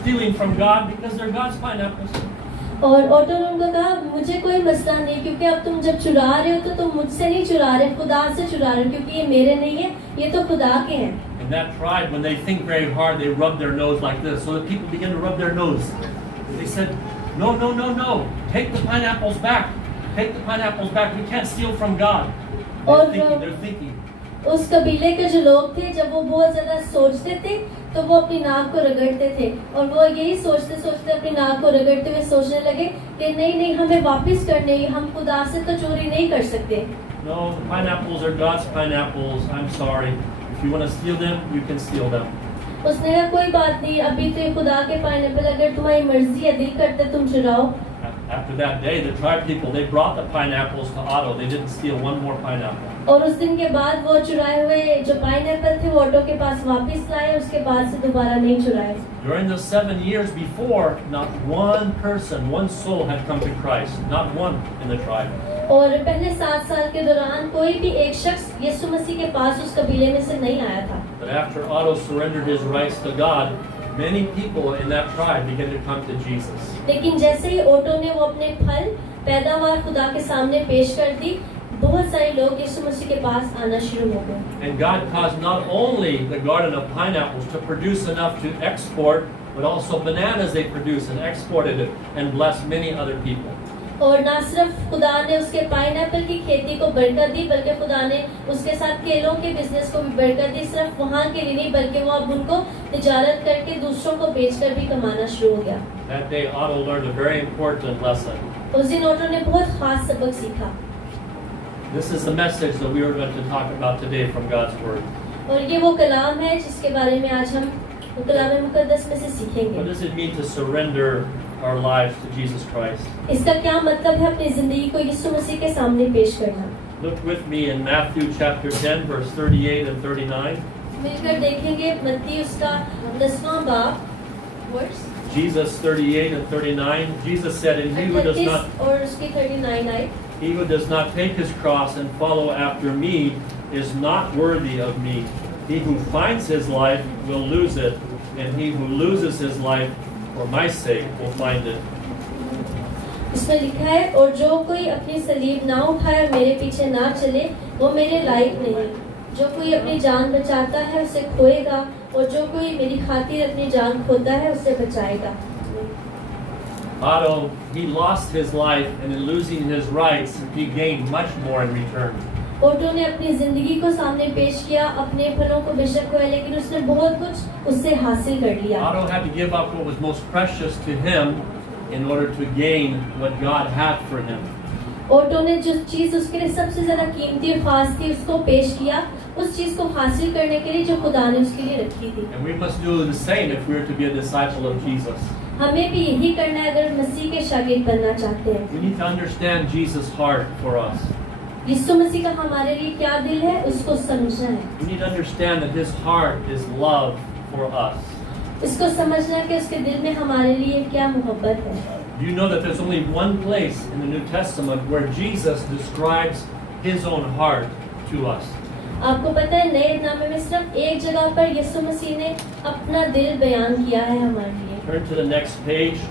stealing from God because they're God's pineapples. और auto ने उनको कहा मुझे कोई मसला नहीं, क्योंकि अब तुम जब चुरा रहे हो तो तुम मुझसे नहीं चुरा रहे, खुदा से चुरा रहे हो, क्योंकि ये मेरे नहीं है, ये तो खुदा के हैं। In that tribe, when they think very hard, they rub their nose like this, so that people begin to rub their nose. They said, "No, no, no, no! Take the pineapples back! Take the pineapples back! We can't steal from God." They're thinking. उस कबीले के जो लोग थे, जब वो बहुत ज्यादा सोचते थे तो वो अपनी नाक को रगड़ते थे, और वो यही सोचते सोचते अपनी नाक को रगड़ते हुए सोचने लगे कि नहीं नहीं, हमें वापस करने, हम खुदा से तो चोरी नहीं कर सकते। No, the pineapples are God's pineapples. I'm sorry. If you want to steal them, you can steal them. उसने कहा कोई बात नहीं, अभी तो खुदा के पाइनएप्पल, अगर तुम्हारी मर्जी है, दिल करते तुम चुराओ। After that day, the tribe people, they brought the pineapples to Otto. They didn't steal one more pineapple. और उस दिन के बाद वो चुराए हुए जो पाइनएप्पल थे वो ऑटो के पास वापस लाए, उसके बाद से दोबारा नहीं चुराए। During the 7 years before, not one person, one soul had come to Christ. Not one in the tribe. और पहले 7 साल के दौरान कोई भी एक शख्स यीशु मसीह के पास उस कबीले में से नहीं आया था। But after Otto surrendered his rights to God, many people in that tribe began to come to Jesus. लेकिन जैसे ही ऑटो ने वो अपने फल पैदावार खुदा के सामने पेश कर दी, बहुत सारे लोग यीशु मसीह के पास आना शुरू हो गए। And God caused not only the garden of pineapples to produce enough to export, but also bananas they produced and exported it and blessed many other people. और ना सिर्फ खुदा ने उसके पाइनएप्पल की खेती को बरकत दी, बल्कि खुदा ने उसके साथ केलों के बिजनेस को भी बरकत दी। सिर्फ वहाँ के लिए नहीं, बल्कि वो अब उनको तिजारत करके दूसरों को बेचकर भी कमाना शुरू हो गया। That day, Otto learned a very important lesson. उस दिन ऑटो ने बहुत खास सबक सीखा। This is the message that we are going to talk about today from God's Word. और ये वो कलाम है जिसके बारे में आज हम कलाम मुकद्दस में से सीखेंगे। What does it mean to surrender our lives to Jesus Christ? इसका क्या मतलब है अपनी जिंदगी को यीशु मसीह के सामने पेश करना? Look with me in Matthew chapter 10, verse 38 and 39. मिलकर देखेंगे मत्ती उसका 10वां बाब, verse Jesus 38 and 39. Jesus said, "And he who does not और उसकी 39 आए, he who does not take his cross and follow after me is not worthy of me. He who finds his life will lose it, and he who loses his life for my sake will find it." इसमें लिखा है, और जो कोई अपनी सलीब ना उठाए और मेरे पीछे ना चले वो मेरे लायक नहीं। जो कोई अपनी जान बचाता है उसे खोएगा, और जो कोई मेरी खातिर अपनी जान खोता है उसे बचाएगा। Otto, he lost his life, and in losing his rights, he gained much more in return. Auto ने अपनी जिंदगी को सामने पेश किया, अपने फलों को बेशक खोया, लेकिन उसने बहुत कुछ उससे हासिल कर लिया। Otto had to give up what was most precious to him in order to gain what God had for him. Auto ने जो चीज उसके लिए सबसे ज्यादा कीमती और खास थी उसको पेश किया, उस चीज को हासिल करने के लिए जो खुदा ने उसके लिए रखी थी। And we must do the same if we are to be a disciple of Jesus. हमें भी यही करना है अगर मसीह के शागिर्द बनना चाहते हैं। We need to understand Jesus' heart for us. यीशु मसीह का हमारे लिए क्या दिल है उसको समझना है। We need to understand that His heart is love for us. इसको समझना कि उसके दिल में हमारे लिए क्या मोहब्बत है। Do you know that there's only one place in the New Testament where Jesus describes His own heart to us? आपको पता है नए नामे में सिर्फ एक जगह पर यीशु मसीह ने अपना दिल बयान किया है हमारे लिए। Turn to the next page.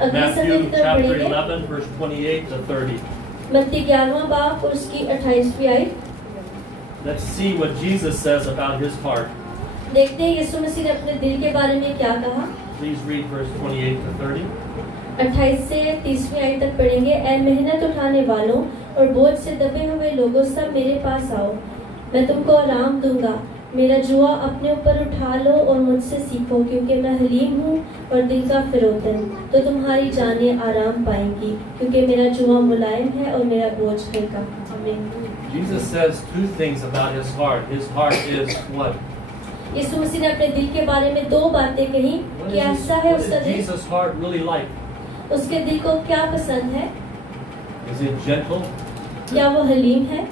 अगले समय Matthew की तरफ chapter बढ़िए। 11 verse 28 to 30. मत्ती 11वां बाब और उसकी 28वीं आयत। Let's see what Jesus says about His heart. देखते हैं यीशु मसीह ने अपने दिल के बारे में क्या कहा। Please read verse 28 to 30. 28 से 30वीं आयत तक पढ़ेंगे। ऐ मेहनत उठाने वालों और बोझ से दबे हुए लोगों, सब मेरे पास आओ, मैं तुमको आराम दूंगा। मेरा जुआ अपने ऊपर उठा लो और मुझसे सीखो, क्योंकि मैं हलीम हूँ और दिल का फिरोतन, तो तुम्हारी जानें आराम पाएंगी, क्योंकि मेरा जुआ मुलायम है और मेरा बोझ हल्का। आमीन। Jesus says two things about His heart. His heart is what? यीशु मसीह ने अपने दिल के बारे में दो बातें कही कि ऐसा है What उसका is दिल, Jesus' heart really like? उसके दिल को क्या पसंद है, Is it gentle? क्या वो हलीम है।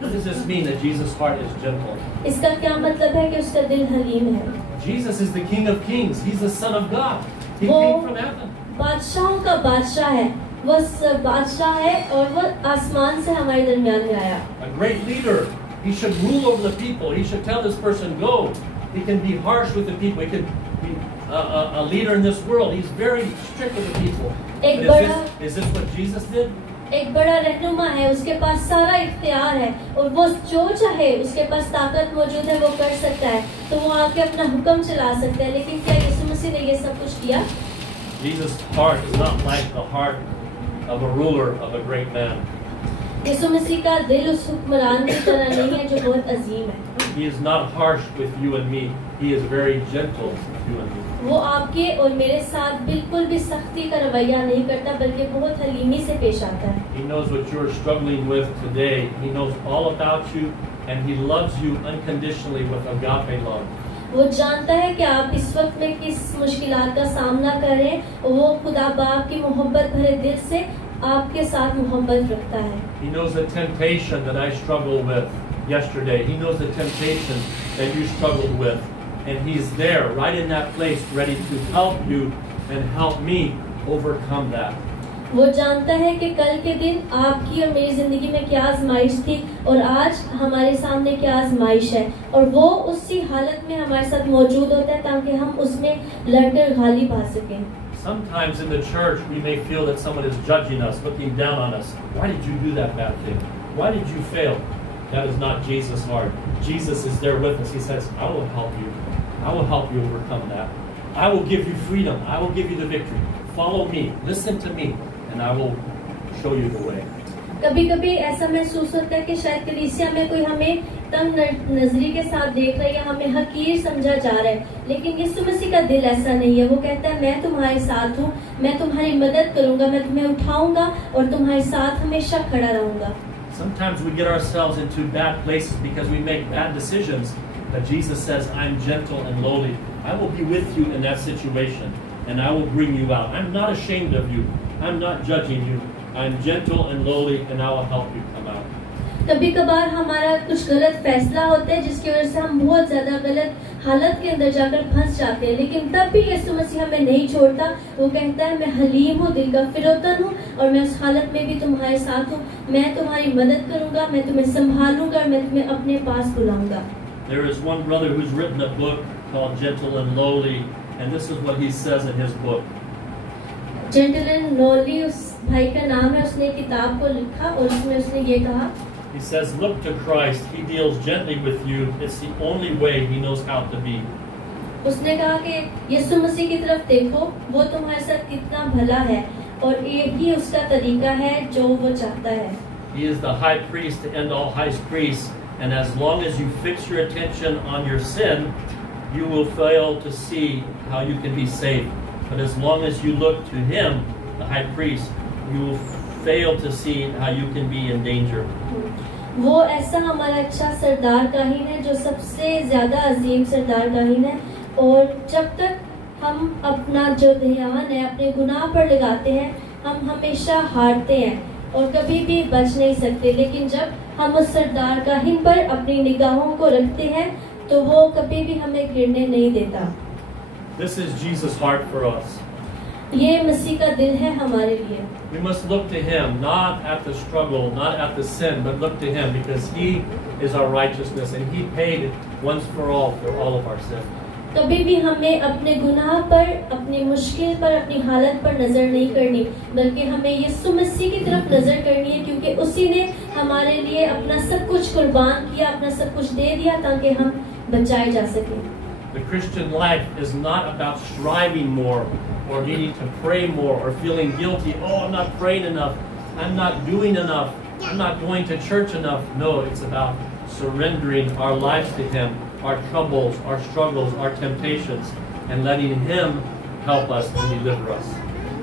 What does this mean that Jesus' heart is gentle? इसका क्या मतलब है कि उसका दिल हलीम है। Jesus is the King of Kings. He's the Son of God. He वो came from heaven. बादशाहों का बादशाह है, वो बादशाह है और वो आसमान से हमारे दरमियान में आया। A great leader. He should rule over the people. He should tell this person go. He can be harsh with the people. He can be a leader in this world. He's very strict with the people. But is this what Jesus did? एक बड़ा रहनुमा है, उसके पास सारा इख्तियार है और वो जो चाहे उसके पास ताकत मौजूद है वो कर सकता है, तो वो आके अपना हुक्म चला सकता है। लेकिन क्या यीशु मसीह ने ये सब कुछ किया? Jesus' heart is not like the heart of a ruler of a great man. यीशु मसीह का दिल उस हुक्मरान की तरह नहीं है जो बहुत अजीम है। He is not harsh with you and me. He is very gentle with you and me. वो आपके और मेरे साथ बिल्कुल भी सख्ती का रवैया नहीं करता, बल्कि बहुत हलीमी से पेश आता है। He knows what you're struggling with today. He knows all about you, and He loves you unconditionally with agape love. वो जानता है कि आप इस वक्त में किस मुश्किलात का सामना कर रहे हैं, और वो खुदा बाप की मोहब्बत भरे दिल से आपके साथ मोहब्बत रखता है। He knows the temptation that I struggled with yesterday. He knows the temptation that you struggled with. And He's there, right in that place, ready to help you and help me overcome that. वो जानता है कि कल के दिन आपकी और मेरी जिंदगी में क्या आजमाइश थी और आज हमारे सामने क्या आजमाइश है, और वो उसी हालत में हमारे साथ मौजूद होता है ताकि हम उसमें लड़कर गालिब आ सकें। Sometimes in the church we may feel that someone is judging us, looking down on us. Why did you do that bad thing? Why did you fail? That is not Jesus' heart. Jesus is there with us. He says, I will help you. I will help you overcome that. I will give you freedom. I will give you the victory. Follow me. Listen to me. And I will show you the way. कभी कभी ऐसा महसूस होता है कि शायद कलीसिया में कोई हमें तंग नजरी के साथ देख रहा है या हमें हकीर समझा जा रहा है, लेकिन यीशु मसीह का दिल ऐसा नहीं है। वो कहता है मैं तुम्हारे साथ हूँ, मैं तुम्हारी मदद करूंगा, मैं तुम्हें उठाऊंगा और तुम्हारे साथ हमेशा खड़ा रहूंगा। Sometimes we get ourselves into bad places because we make bad decisions. But Jesus says, I'm gentle and lowly. I will be with you in that situation, and I will bring you out. I'm not ashamed of you. I'm not judging you. I'm gentle and lowly, and I will help you come out. कभी कभार हमारा कुछ गलत फैसला होता है जिसकी वजह से हम बहुत ज्यादा गलत हालत के अंदर जाकर फंस जाते हैं, लेकिन तब भी यीशु मसीह हमें नहीं छोड़ता। वो कहता है मैं हलीम हूँ, दिल का फिरोतन हूँ, और मैं उस हालत में भी तुम्हारे साथ हूँ। मैं तुम्हारी मदद करूंगा, मैं तुम्हें संभालूंगा, मैं तुम्हें अपने पास बुलाऊंगा। There is one brother who's written a book called Gentle and Lowly, and this is what he says in his book. Gentle and Lowly उस भाई का नाम है, उसने किताब को लिखा और उसमें उसने ये कहा। He says, look to Christ. He deals gently with you. It's the only way He knows how to be. उसने कहा कि यीशु मसीह की तरफ देखो, वो तुम्हारे साथ कितना भला है और यही उसका तरीका है जो वो चाहता है। He is the high priest to end all high priests. And as long as you fix your attention on your sin, you will fail to see how you can be saved. But as long as you look to Him, the high priest, you will fail to see how you can be in danger. वो ऐसा हमारा अच्छा सरदार काहीन है जो सबसे ज्यादा अजीम सरदार काहीन है, और जब तक हम अपना जो ध्यान है अपने गुनाह पर लगाते हैं, हम हमेशा हारते हैं और कभी भी बच नहीं सकते। लेकिन जब हम उस सरदार काहीन पर अपनी निगाहों को रखते हैं तो वो कभी भी हमें गिरने नहीं देता। This is Jesus' heart for us. ये मसीह का दिल है हमारे लिए। We must look to Him, not at the struggle, not at the sin, but look to Him because He is our righteousness and He paid once for all of our sin. कभी भी हमें अपने गुनाह पर, अपनी मुश्किल पर, अपनी हालत पर नजर नहीं करनी, बल्कि हमें यीशु मसीह की तरफ नजर करनी है, क्योंकि उसी ने हमारे लिए अपना सब कुछ कुर्बान किया, अपना सब कुछ दे दिया ताकि हम बचाए जा सके। The Christian life is not about striving more or needing to pray more or feeling guilty. Oh, I'm not praying enough. I'm not doing enough. I'm not going to church enough. No, it's about surrendering our lives to Him, our troubles, our struggles, our temptations, and letting Him help us and deliver us.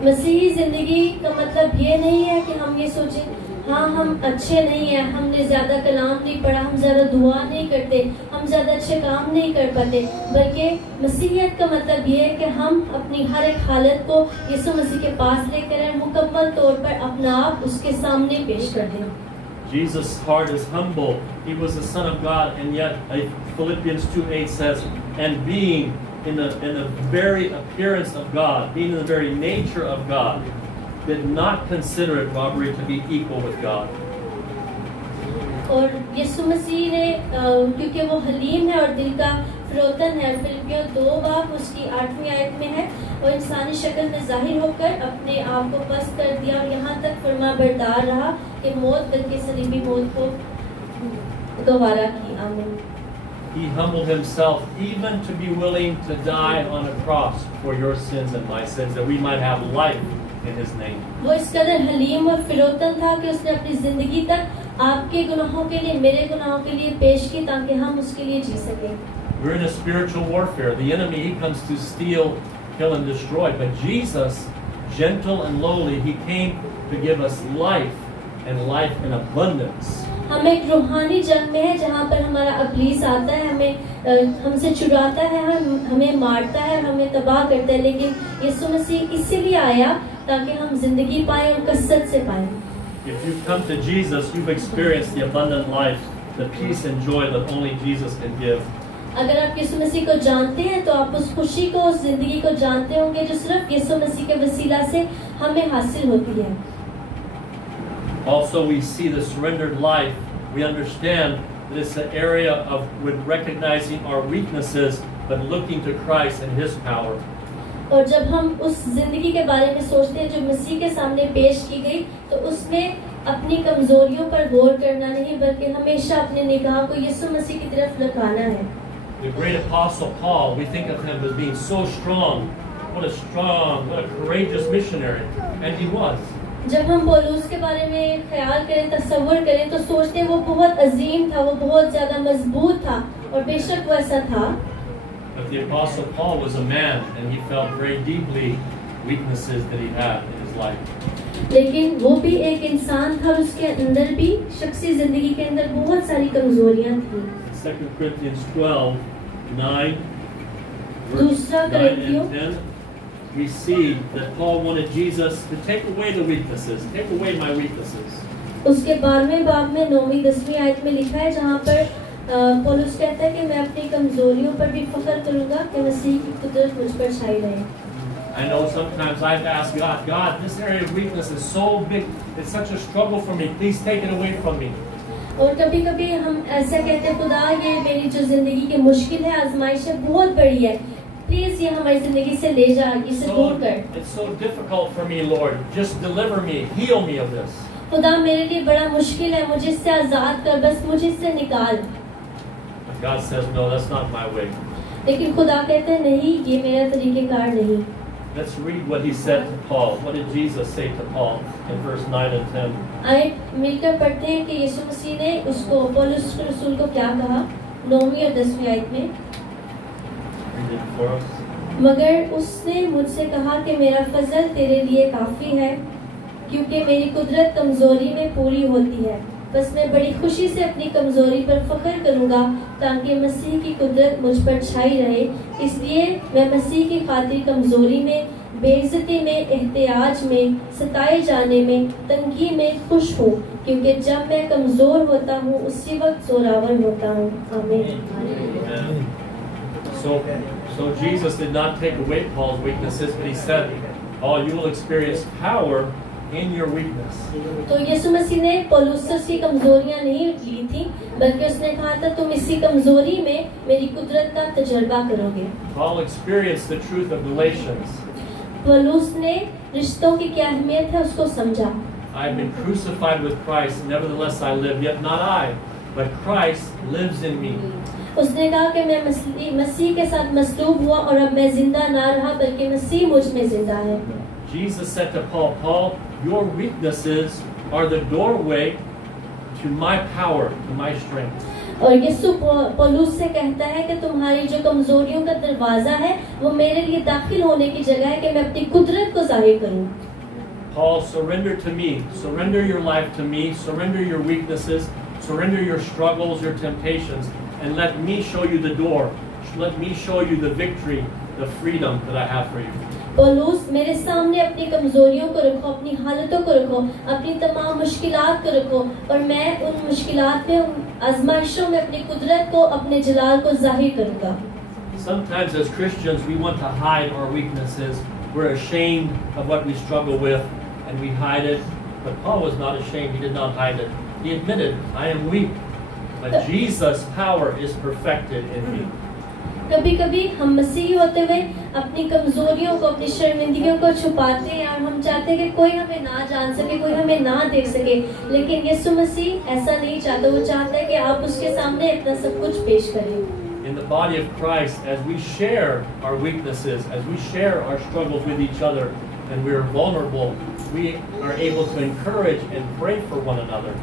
मसीही जिंदगी का मतलब ये नहीं है कि हम ये सोचें हाँ हम अच्छे नहीं हैं, हमने ज्यादा कलाम नहीं पढ़ा, हम ज्यादा दुआ नहीं करते, हम ज्यादा अच्छे काम नहीं कर पाते, बल्कि मसीहियत का मतलब ये है कि हम अपनी हर एक हालत को यीशु मसीह के पास लेकर आए, मुकम्मल तौर पर अपना आप उसके सामने पेश कर दें। Jesus' heart is humble. He was the Son of God, and yet Philippians 2:8 says, and being in the very appearance of God, being in the very nature of God, did not consider it robbery to be equal with God. और यीशु मसीह ने क्योंकि वो हलीम है और दिल का फिरौतन है। फिलिपियों 2 बाब उसकी 8वीं आयत में है, और इंसानी शक्ल में जाहिर होकर अपने आप को पस्त कर दिया और यहाँ तक फरमाबरदार रहा कि मौत बल्कि सलीबी मौत को गवारा की। आमीन। He humbled himself even to be willing to die on a cross for your sins and my sins, that we might have life in his name. वो इस कदर हलीम और फिरौतन था कि उसने अपनी जिंदगी तक आपके गुनाहों के लिए, मेरे गुनाहों के लिए पेश की, ताकि हम उसके लिए जी सकें। We're in a spiritual warfare. The enemy, he comes to steal, kill, and destroy. But Jesus, gentle and lowly, he came to give us life and life in abundance. हम एक रूहानी जंग में है जहाँ पर हमारा अब्लीस आता है, हमें हमसे चुराता है, हमें मारता है, हमें तबाह करता है, लेकिन यीशु मसीह इसीलिए आया ताकि हम जिंदगी पाए और कसरत से पाए। If you've come to Jesus, you've experienced the abundant life, the peace and joy that only Jesus can give. अगर आप यीशु मसीह को जानते हैं तो आप उस खुशी को, उस जिंदगी को जानते होंगे जो सिर्फ यीशु मसीह के वसीला से हमें हासिल होती है। Also, we see the surrendered life. We understand that it's an area of with recognizing our weaknesses, but looking to Christ and His power. और जब हम उस जिंदगी के बारे में सोचते हैं जो मसीह के सामने पेश की गई, तो उसमें अपनी कमजोरियों पर गौर करना नहीं, बल्कि हमेशा अपने निगाह को यीशु मसीह की तरफ लौटाना है। The great apostle Paul, we think of him as being so strong. What a courageous missionary, and he was. जब हम पौलुस के बारे में ख्याल करें, तसव्वुर करें, तो सोचते हैं वो बहुत अजीम था, वो बहुत ज्यादा मजबूत था, और बेशक वो ऐसा था। But the apostle Paul was a man, and he felt very deeply weaknesses that he had in his life. लेकिन वो भी एक इंसान था, उसके अंदर भी शख्सी जिंदगी के अंदर बहुत सारी कमजोरियां थी। 2 Corinthians 12:9, दूसरा करंथियों 10, we see that Paul wanted Jesus to take away the weaknesses, take away my weaknesses. उसके 12वें बाब में 9वीं 10वीं आयत में लिखा है, जहाँ पर पौलुस कहता है कि मैं अपनी कमजोरियों पर भी फख्र करूंगा कि मसीह की कुदरत मुझ पर छाई रहे। I know sometimes I've asked God, this area of weakness is so big, it's such a struggle for me, please take it away from me. और कभी-कभी हम ऐसा कहते हैं, खुदा ये मेरी जो जिंदगी की मुश्किल है, आजमाइश है, बहुत बड़ी है, प्लीज ये हमारी जिंदगी से ले जा, इसे दूर कर। It's so difficult for me, Lord, just deliver me, heal me of this. खुदा मेरे लिए बड़ा मुश्किल है, मुझे इससे आजाद कर, बस मुझे इससे निकाल। But God says, no, that's not my way. लेकिन खुदा कहते हैं नहीं, ये मेरा तरीक़ेकार नहीं। Let's read what he said to Paul. What did Jesus say to Paul in verse 9 and 10? आइए मिलकर पढ़ते हैं कि यीशु मसीह ने उसको, पौलुस रसूल को क्या कहा 9वीं और 10वीं आयत में। Read it for us. मगर उसने मुझसे कहा कि मेरा फजल तेरे लिए काफी है, क्योंकि मेरी कुदरत कमजोरी में पूरी होती है। बस मैं बड़ी खुशी से अपनी कमजोरी पर फख्र करूंगा, ताकि मसीह की कुदरत मुझ पर छाई रहे। इसलिए मैं मसीह की खातिर कमजोरी में, बेइज्जती में, एहतियाज में, सताए जाने में, तंगी में खुश हूँ, क्योंकि जब मैं कमजोर होता हूँ उसी वक्त जोरावर होता हूँ। आमीन। So Jesus did not take away Paul's weaknesses, but he said, "Oh, you will experience power in your weakness." तो यीशु मसीह ने पौलुस से उसकी कमजोरियां नहीं ली थी, बल्कि उसने कहा था तुम इसी कमजोरी में मेरी कुदरत का तजुर्बा करोगे। Paul experienced the truth of relations. पौलुस ने रिश्तों की क्या अहमियत है उसको समझा। I have been crucified with Christ, nevertheless I live, yet not I, but Christ lives in me. उसने कहा कि मैं मसीह के साथ मसलूब हुआ और अब मैं जिंदा ना रहा, बल्कि मसीह मुझ में जिंदा है। Jesus said to Paul, Paul, your weaknesses are the doorway to my power, to my strength. और यीशु पौलुस से कहता है कि तुम्हारी जो कमजोरियों का दरवाजा है वो मेरे लिए दाखिल होने की जगह है कि मैं अपनी कुदरत को जाहिर करूं। Paul, surrender to me. Surrender your life to me. Surrender your weaknesses. Surrender your struggles, your temptations, and let me show you the door. Let me show you the victory, the freedom that I have for you. पौलुस, मेरे सामने अपनी कमजोरियों को रखो, अपनी हालतों को रखो, अपनी तमाम मुश्किलात को रखो, और मैं उन मुश्किलात में, उन आजमाइशों में अपनी कुदरत को, अपने जलाल को जाहिर करूंगा। Sometimes as Christians we want to hide our weaknesses. We're ashamed of what we struggle with and we hide it. But Paul was not ashamed. He did not hide it. He admitted, I am weak, but Jesus' power is perfected in me. कभी कभी हम मसीही होते हुए अपनी कमजोरियों को, अपनी शर्मिंदगियों को छुपाते हैं और हम चाहते हैं कि कोई हमें ना जान सके, कोई हमें ना देख सके। लेकिन यीशु मसीह ऐसा नहीं चाहता। वो चाहता है कि आप उसके सामने अपना सब कुछ पेश करें। In the body of Christ, as we share our weaknesses, as we share our struggles with each other, and we are vulnerable, we are able to encourage and pray for one another.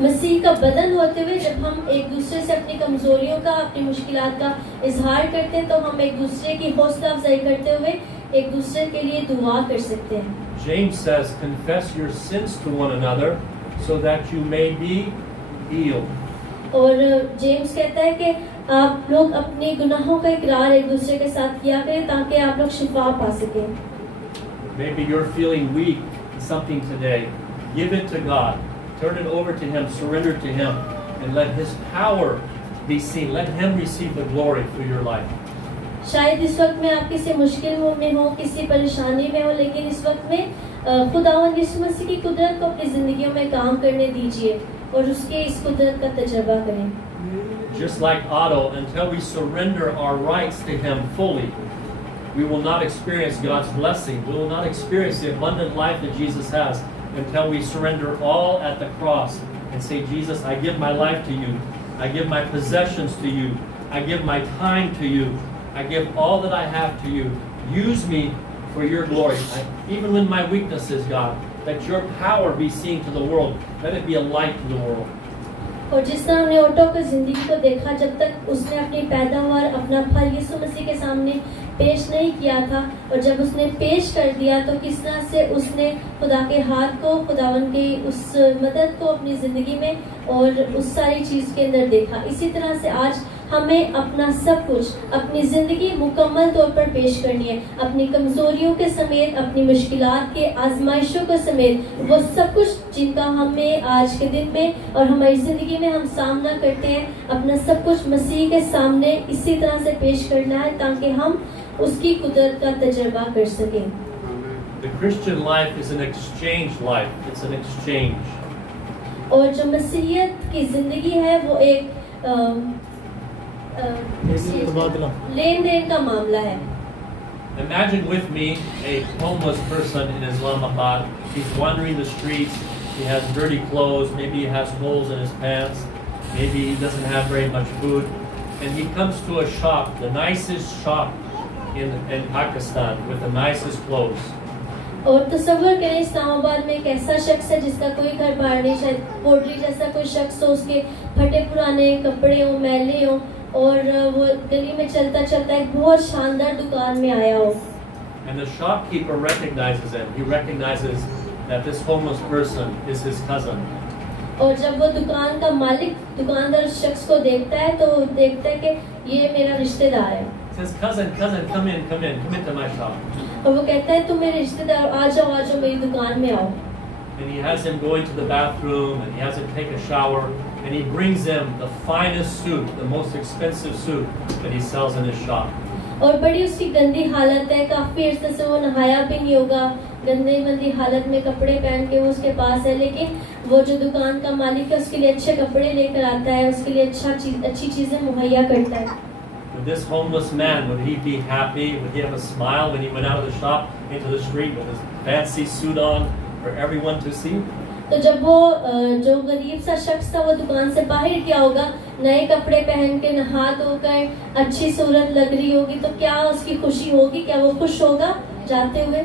मसीह का बदन होते हुए जब हम एक दूसरे से अपनी कमजोरियों का, अपनी मुश्किलात का इजहार करते हैं, तो हम एक दूसरे की हौसला अफजाई करते हुए एक दूसरे के लिए दुआ कर सकते हैं। James says, confess your sins to one another so that you may be healed. और जेम्स कहता है कि आप लोग अपने गुनाहों का इकरार एक दूसरे के साथ किया करें ताकि आप लोग शिफा पा सकें। Maybe you're feeling weak in something today. Give it to God. Turn it over to Him. Surrender to Him. And let His power be seen. Let Him receive the glory through your life. शायद इस वक्त में आप किसी मुश्किल में हो, किसी परेशानी में हो, लेकिन इस वक्त में खुदावंद यीशु मसीह की कुदरत को अपनी जिंदगियों में काम करने दीजिए और उसके इस कुदरत का तजर्बा करें। Just like Otto, until we surrender our rights to Him fully, we will not experience God's blessing. We will not experience the abundant life that Jesus has until we surrender all at the cross and say, Jesus, I give my life to you. I give my possessions to you. I give my time to you. I give all that I have to you. Use me for your glory. Even in my weaknesses, God, let your power be seen to the world. Let it be a light to the world. और जिस तरह हमने auto की जिंदगी को देखा, जब तक उसने अपनी पैदावार, अपना फल यीशु मसीह के सामने पेश नहीं किया था, और जब उसने पेश कर दिया तो किस तरह से उसने खुदा के हाथ को, खुदावन की उस मदद को अपनी जिंदगी में और उस सारी चीज के अंदर देखा। इसी तरह से आज हमें अपना सब कुछ, अपनी जिंदगी मुकम्मल तौर पर पेश करनी है, अपनी कमजोरियों के समेत, अपनी मुश्किलात के, आजमाइशों के समेत, वो सब कुछ जिनका हमें आज के दिन में और हमारी जिंदगी में हम सामना करते हैं, अपना सब कुछ मसीह के सामने इसी तरह से पेश करना है ताकि हम उसकी कुदरत का तजर्बा कर सकें। The Christian life is an exchange life. It's an exchange. और जो मसीहियत की जिंदगी है वो एक लेन देन का मामला है। Imagine with me a homeless person in Islamabad. He's wandering the streets. He has dirty clothes. Maybe he has holes in his pants. Maybe he doesn't have very much food. And he comes to a shop, the nicest shop in Pakistan, with the nicest clothes. और तस्वीर करें, इस्लामाबाद में एक ऐसा शख्स है जिसका कोई घर बार नहीं, शायद पोल्ट्री जैसा कोई शख्स हो, उसके फटे पुराने कपड़े हो, मैले हो, और वो गली में चलता चलता एक बहुत शानदार दुकान में आया हो। And the shopkeeper recognizes him. He recognizes that this homeless person is his cousin. और जब वो दुकान का मालिक दुकानदार उस शख्स को देखता है तो देखता है कि ये मेरा रिश्तेदार है। Says, cousin, come into my shop. और वो कहता है तुम मेरे रिश्तेदार, आ जाओ मेरी दुकान में आओ। And he has him go into the bathroom, and he has him take a shower, and he brings him the finest suit, the most expensive suit that he sells in his shop. और बड़ी उसकी गंदी हालत है, काफी अर्से से वो नहाया भी नहीं होगा, गंदी हालत में कपड़े पहन के वो उसके पास है, लेकिन वो जो दुकान का मालिक है उसके लिए अच्छे कपड़े लेकर आता है, उसके लिए अच्छी चीजें मुहैया करता है। Would this homeless man, would he be happy? Would he have a smile when he went out of the shop into the street with his fancy suit on for everyone to see? तो जब वो जो गरीब सा शख्स था वो दुकान से बाहर गया होगा, नए कपड़े पहन के नहा धोकर अच्छी सूरत लग रही होगी, तो क्या उसकी खुशी होगी? क्या वो खुश होगा जाते हुए?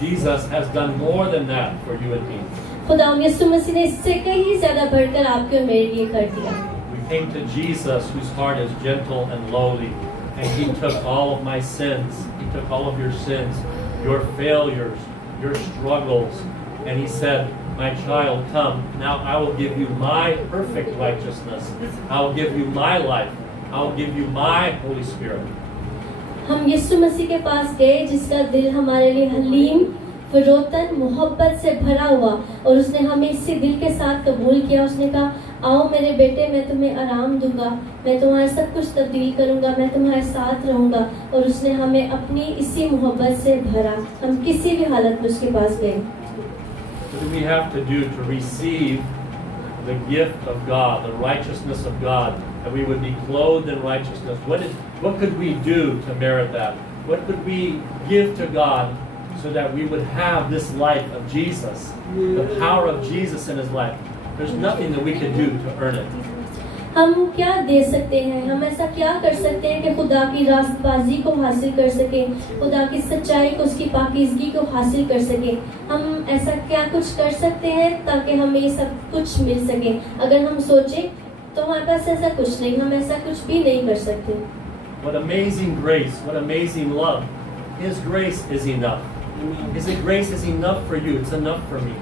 Jesus has done more than that for you and me. खुदा यीशु मसीह ने इससे कहीं ज्यादा बढ़कर आपके और मेरे लिए कर दिया। We came to Jesus, whose heart is gentle and lowly, and He took all of my sins. He took all of your sins, your failures, your struggles, and He said, "My child, come. Now I will give you my perfect righteousness. I will give you my life. I will give you my Holy Spirit." हम यीशु मसीह के पास गए जिसका दिल हमारे लिए हलीम, फरोतन, मोहब्बत से भरा हुआ, और उसने हमें इसी दिल के साथ कबूल किया। उसने कहा, आओ मेरे बेटे, मैं तुम्हें आराम दूंगा, मैं तुम्हारा सब कुछ तब्दील करूंगा, मैं तुम्हारे साथ रहूंगा। और उसने हमें अपनी इसी मोहब्बत से भरा। हम किसी भी हालत में उसके पास गए। What do we have to do to receive the gift of God, the righteousness of God, that we would be clothed in righteousness. What could we do to merit that? What could we give to God so that we would have this life of Jesus, the power of Jesus in His life? There's nothing that we can do to earn it. हम क्या दे सकते हैं, हम ऐसा क्या कर सकते हैं कि खुदा की रास्तबाजी को हासिल कर सके, खुदा की सच्चाई को, उसकी पाकीज़गी को हासिल कर सके? हम ऐसा क्या कुछ कर सकते हैं ताकि हमें ये सब कुछ मिल सके? अगर हम सोचें तो हमारे पास ऐसा कुछ नहीं, हम ऐसा कुछ भी नहीं कर सकते। What amazing grace, what amazing love. His grace is enough. His grace is enough for you. It's enough for me.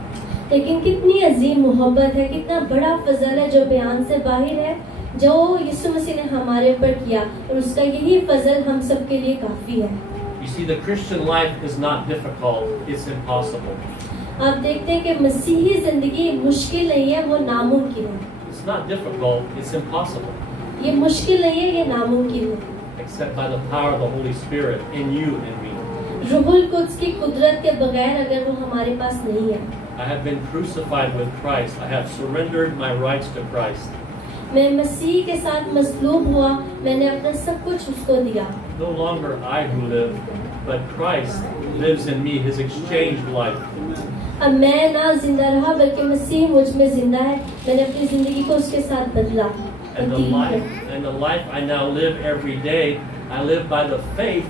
लेकिन कितनी अजीम मोहब्बत है, कितना बड़ा फजल है जो बयान से बाहर है, जो यीशु मसीह ने हमारे ऊपर किया, और उसका यही फजल हम सब के लिए काफी है। You see, the Christian life is not difficult, it's impossible. आप देखते हैं कि मसीही जिंदगी मुश्किल नहीं है, वो नामुमकिन है। It's not difficult, it's impossible. ये मुश्किल नहीं है, ये नामुमकिन है। Except by the power of the Holy Spirit in you and me. रूहुल कुद्स की कुदरत के बगैर अगर वो हमारे पास नहीं है। I have been crucified with Christ. I have surrendered my rights to Christ. मैं मसीह के साथ मसलूब हुआ, मैंने अपना सब कुछ उसको दिया। No longer I who live, but Christ lives in me, His exchanged life. अब मैं ना जिंदा रहा बल्कि मसीह मुझ में जिंदा है, मैंने अपनी जिंदगी को उसके साथ बदला। And the life I now live every day, I live by the faith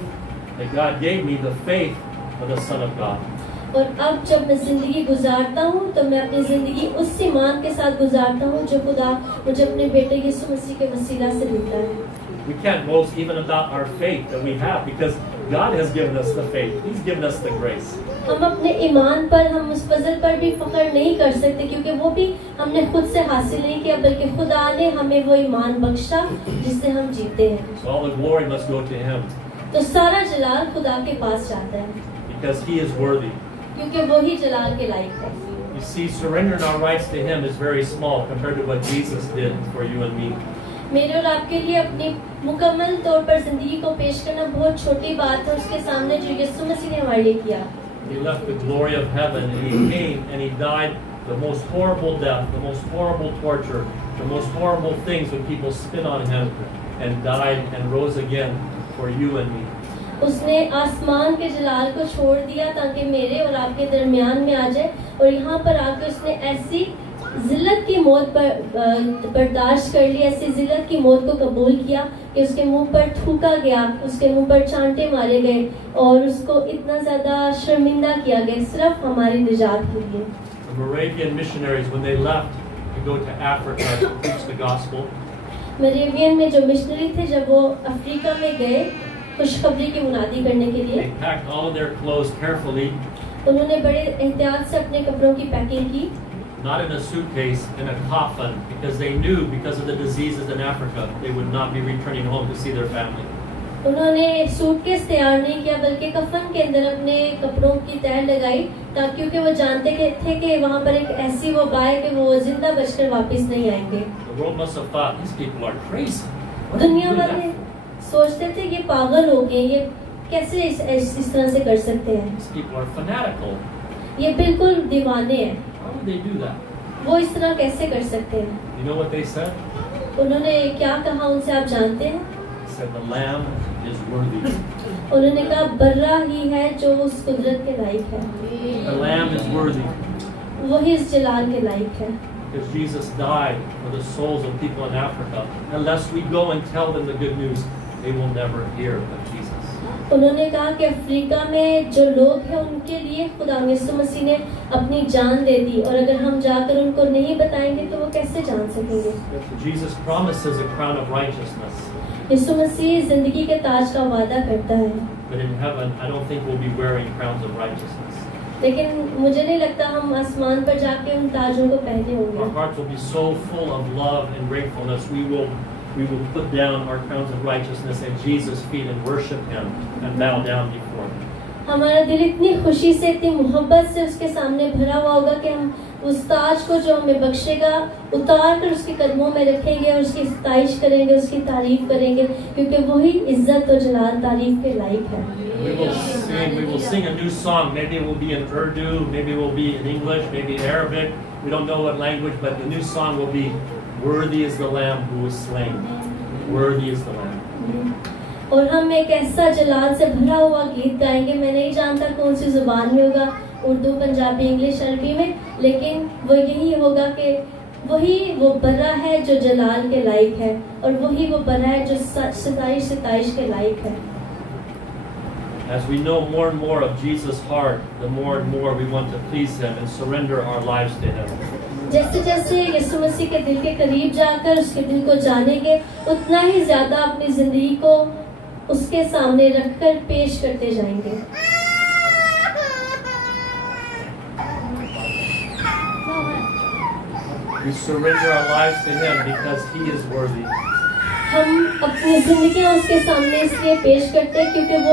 that God gave me, the faith of the Son of God. और अब जब मैं जिंदगी गुजारता हूँ तो मैं अपनी जिंदगी उस ईमान के साथ गुजारता हूँ जो खुदा मुझे अपने बेटे यीशु मसीह के वसीला से देता है। We can't boast even about our faith that we have because God has given us the faith. He's given us the grace. हम अपने ईमान पर, हम उस फजल पर भी फख्र नहीं कर सकते क्योंकि वो भी हमने खुद से हासिल नहीं किया बल्कि खुदा ने हमें वो ईमान बख्शा जिससे हम जीते हैं। So all the glory must go to Him. तो सारा जलाल खुदा के पास जाता है because He is worthy. क्योंकि वो ही जलाल के लायक है। You see, surrendering our rights to Him is very small compared to what Jesus did for you and me. मेरे और आपके लिए अपनी मुकम्मल तौर पर जिंदगी को पेश करना बहुत छोटी बात है उसके सामने जो यीशु मसीह ने हमारे लिए किया। He left the glory of heaven and He came and He died the most horrible death, the most horrible torture, the most horrible things when people spit on Him and died and rose again for you and me. उसने आसमान के जलाल को छोड़ दिया ताकि मेरे और आपके दरमियान में आ जाए और यहाँ पर आकर उसने ऐसी जिल्लत की मौत पर बर्दाश्त कर ली, ऐसी जिल्लत की मौत को कबूल किया कि उसके मुंह पर थूका गया, उसके मुंह पर चांटे मारे गए और उसको इतना ज्यादा शर्मिंदा किया गया सिर्फ हमारी निजात के लिए। The Moravian missionaries, when they left to go to Africa to preach the gospel, मोरेवियन में जो मिशनरी थे जब वो अफ्रीका में गए खुशखबरी की मुनादी करने के लिए, they packed all of their clothes carefully, उन्होंने बड़े एहतियात से अपने कपड़ों की पैकिंग की, not in a suitcase, in a coffin, because they knew because of the diseases in Africa, they would not be returning home to see their family. उन्होंने suitcase तैयार नहीं किया बल्कि कफन के अंदर अपने कपड़ों की तह लगाई ताकि क्योंकि वो जानते थे कि वहाँ पर एक ऐसी वबा है कि वो जिंदा बचकर वापस नहीं आएंगे। The world must have thought these people are crazy. दुनिया वाले सोचते थे ये पागल हो गए, ये कैसे इस तरह से कर सकते हैं, These people are fanatical. ये बिल्कुल दीवाने हैं, How would they do that? वो इस तरह कैसे कर सकते हैं। You know what they said? उन्होंने क्या कहा उनसे आप जानते हैं? They said the lamb is worthy. उन्होंने कहा बर्रा ही है जो उस कुदरत के लायक है, The lamb is worthy वही इस जलाल के लायक है because Jesus died for the souls of people in Africa. Unless we go and tell them the good news, they will never hear of Jesus. उन्होंने कहा कि अफ्रीका में जो लोग हैं उनके लिए खुदा यीशु मसीह ने अपनी जान दे दी और अगर हम जाकर उनको नहीं बताएंगे तो वो कैसे जान सकेंगे। Jesus promises a crown of righteousness. यीशु मसीह जिंदगी के ताज का वादा करता है, But in heaven, I don't think we'll be wearing crowns of righteousness. लेकिन मुझे नहीं लगता हम आसमान पर जाके उन ताजों को पहने Our होंगे। hearts will be so full of love and gratefulness. We will put down our crowns of righteousness at Jesus' feet and worship Him and bow down before Him. हमारा दिल इतनी खुशी से, इतनी मोहब्बत से उसके सामने भरा हुआ होगा कि हम उस ताज को जो हमें बख्शेगा उतार कर उसके कदमों में रखेंगे और उसकी सताइश करेंगे, उसकी तारीफ करेंगे क्योंकि वही इज्जत और जलाल तारीफ के लायक है। We will sing a new song. Maybe it will be in Urdu, maybe it will be in English, maybe Arabic. We don't know what language, but the new song will be Worthy is the Lamb who was slain. Worthy is the Lamb. और हम एक ऐसा जलाल से भरा हुआ गीत गाएंगे। मैं नहीं जानता कौन सी जुबान में होगा, उर्दू, पंजाबी, इंग्लिश, अरबी में, लेकिन वो यही होगा कि वही वो बरा है जो जलाल के लायक है, और वही वो बरा है जो सताइश के लायक है। As we know more and more of Jesus' heart, the more and more we want to please Him and surrender our lives to Him. जैसे जैसे यीशु मसीह के दिल के करीब जाकर उसके दिल को जानेंगे, उतना ही ज्यादा अपनी जिंदगी को उसके सामने रखकर पेश करते जाएंगे। We surrender our lives to Him because He is worthy. हम अपनी जिंदगी उसके सामने इसलिए पेश करते हैं क्योंकि वो